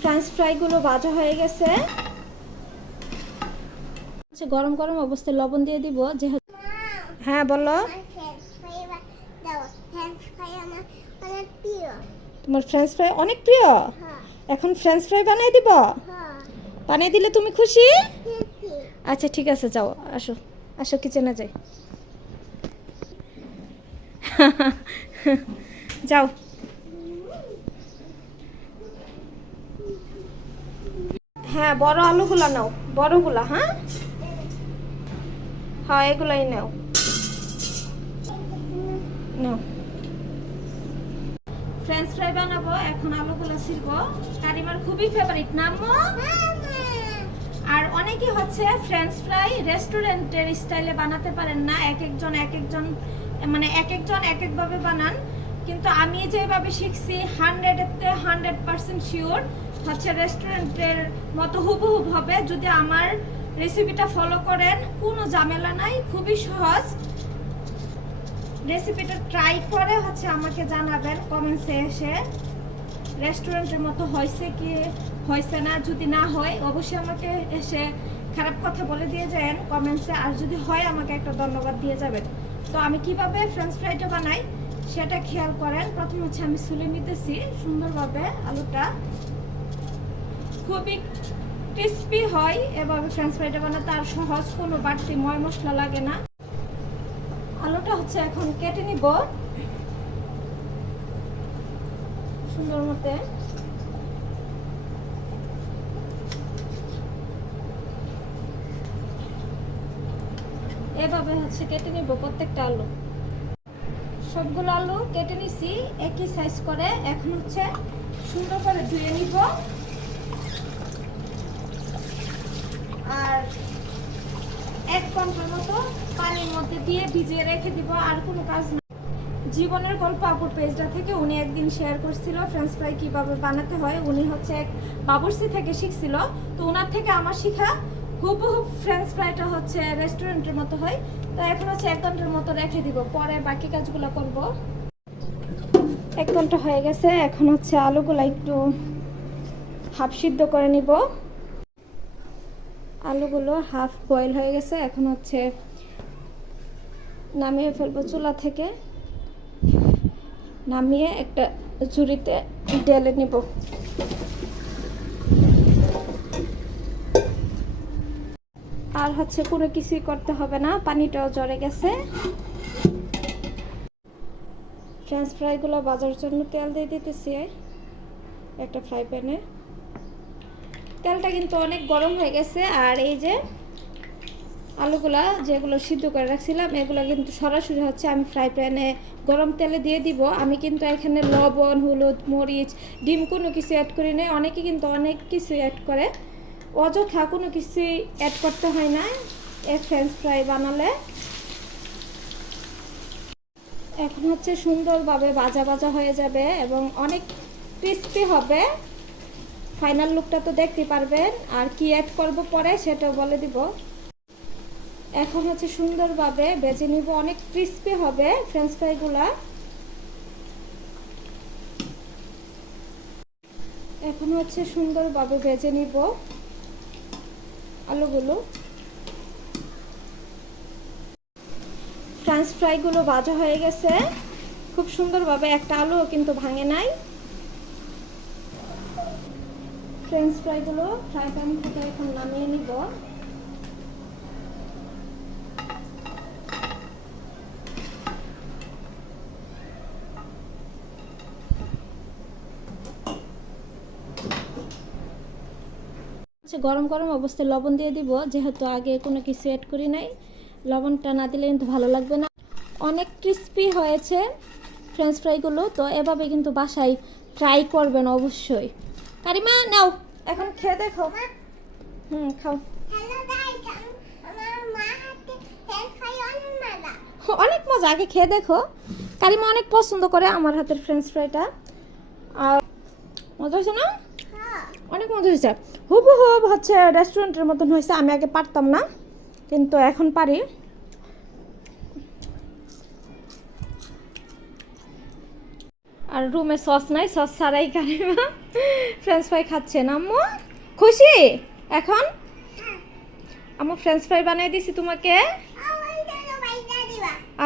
French ফ্রাইগুলো ভাজা হয়ে গেছে। আচ্ছা গরম গরম অবস্থায় লবণ দিয়ে দিব যেহেতু হ্যাঁ বলো। তোমার ফ্রেঞ্চ ফ্রাই অনেক প্রিয়? এখন ফ্রেঞ্চ ফ্রাই বানাই দিব? বানিয়ে দিলে তুমি খুশি? আচ্ছা ঠিক আছে যাও আসো। আসো কিচেনে যাই। যাও। হ্যাঁ বড় আলুগুলা নাও, বড়গুলা হ্যাঁ? হ্যাঁ এগুলাই নাও। নাও। ফ্রেঞ্চ ফ্রাই বানাবো, এখন আলুগুলা ছিলবো কারিমার খুবই ফেভারিট নাম আর অনেকে হচ্ছে ফ্রেঞ্চ ফ্রাই রেস্টুরেন্টের স্টাইলে বানাতে পারেন না, এক একজন এক একজন মানে এক একজন, এক একভাবে বানান। কিন্তু আমি যেভাবে শিখছি হান্ড্রেডেতে হান্ড্রেড পার্সেন্ট শিওর হচ্ছে রেস্টুরেন্টের মতো হুবহুব হবে যদি আমার রেসিপিটা ফলো করেন, কোনো ঝামেলা নাই, খুবই সহজ। রেসিপিটা ট্রাই করে হচ্ছে আমাকে জানাবেন কমেন্টসে এসে রেস্টুরেন্টের মতো হয়েছে কি, হয়েছে না, যদি না হয়, অবশ্যই আমাকে এসে খারাপ কথা বলে দিয়ে যাবেন কমেন্টসে আর যদি হয়, আমাকে একটা ধন্যবাদ দিয়ে যাবেন। তো আমি কীভাবে ফ্রেঞ্চ ফ্রাইটা বানাই, সেটা খেয়াল করেন। প্রথমে হচ্ছে আমি সুলে নিতেছি সুন্দরভাবে আলুটা। খুবই ক্রিস্পি হয়, এভাবে ফ্রেঞ্চ ফ্রাইটা বানাতে আর সহজ, কোনো বাড়তি ময় মশলা লাগে না। আলুটা হচ্ছে এখন কেটে নিব। সুন্দর মতে। এভাবে হচ্ছে কেটে নিব প্রত্যেকটা আলু। সবগুলো আলু কেটে নিছি, একই সাইজ করে। এখন হচ্ছে সুন্দর করে ধুয়ে নিব। আর এক ঘণ্টার মতো পানির মধ্যে দিয়ে ভিজিয়ে রেখে দিব, আর কোনো কাজ না। জীবনের গল্প আপুর পেজটা থেকে উনি একদিন শেয়ার করছিল ফ্রেঞ্চ ফ্রাই কীভাবে বানাতে হয়, উনি হচ্ছে এক বাবুর্সি থেকে শিখছিল। তো ওনার থেকে আমার শিখা হুবহু ফ্রেঞ্চ ফ্রাইটা হচ্ছে রেস্টুরেন্টের মতো হয়। তো এখন হচ্ছে এক ঘণ্টার মতো রেখে দিব, পরে বাকি কাজগুলো করব। এক ঘণ্টা হয়ে গেছে, এখন হচ্ছে আলুগুলো একটু হাফ সিদ্ধ করে নিব। আলুগুলো হাফ বয়েল হয়ে গেছে, এখন হচ্ছে নামিয়ে ফেলব চুলা থেকে। নামিয়ে একটা ঝুড়িতে ডেলে নিব। আর হচ্ছে কোনো কিছুই করতে হবে না, পানিটাও জড়ে গেছে। ফ্রেঞ্চ ফ্রাইগুলো বাজার জন্য তেল দিয়ে দিতেছি। একটা ফ্রাই প্যানে তেলটা কিন্তু অনেক গরম হয়ে গেছে, আর এই যে আলুগুলা যেগুলো সিদ্ধ করে রাখছিলাম, এগুলো কিন্তু সরাসরি হচ্ছে আমি ফ্রাই প্যানে গরম তেলে দিয়ে দিব। আমি কিন্তু এখানে লবণ, হলুদ, মরিচ, ডিম কোনো কিছু অ্যাড করি না অনেকে কিন্তু অনেক কিছু অ্যাড করে। অযথা কোনো কিছুই অ্যাড করতে হয় না এই ফ্রেঞ্চ ফ্রাই বানালে। এখন হচ্ছে সুন্দরভাবে বাজা ভাজা হয়ে যাবে এবং অনেক ক্রিস্পি হবে। ফাইনাল লুকটা তো দেখতে পারবেন। আর কি অ্যাড করব পরে সেটা বলে দিব। এখন হচ্ছে সুন্দরভাবে বেজে নিব। অনেক ক্রিস্পি হবে ফ্রেঞ্চ ফ্রাইগুলা এখন হচ্ছে সুন্দরভাবে ভেজে নিব আলুগুলো। ফ্রেঞ্চ ফ্রাইগুলো ভাজা হয়ে গেছে। খুব সুন্দরভাবে একটা আলুও কিন্তু ভাঙে নাই। ফ্রেঞ্চ ফ্রাইগুলো ফ্রাই প্যান থেকে এখন নামিয়ে নিব। গরম গরম অবস্থায় লবণ দিয়ে দিব, যেহেতু আগে কোনো কিছু অ্যাড করি নাই। লবণটা না দিলে কিন্তু ভালো লাগবে না। অনেক ক্রিস্পি হয়েছে ফ্রেঞ্চ ফ্রাইগুলো তো এভাবে কিন্তু বাসায় ট্রাই করবেন অবশ্যই। কারিমা নাও। এখন খেয়ে দেখো। হুম খাও। অনেক মজা। আগে খেয়ে দেখো। কারিমা অনেক পছন্দ করে আমার হাতের ফ্রেঞ্চ ফ্রাইটা আর মজা হয়েছে না? অনেক মজা হয়েছে। হুবু হুব হচ্ছে রেস্টুরেন্টের মতন হয়েছে আমি আগে পারতাম না। কিন্তু এখন পারি। আর রুমে সস নাই সস ছাড়াই কারিমা ফ্রেঞ্চ ফ্রাই খাচ্ছে না আম্মু। খুশি? এখন? আম্মু ফ্রেঞ্চ ফ্রাই বানিয়ে দিছি তোমাকে।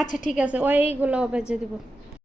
আচ্ছা ঠিক আছে। ওইগুলো ভেজে দিব।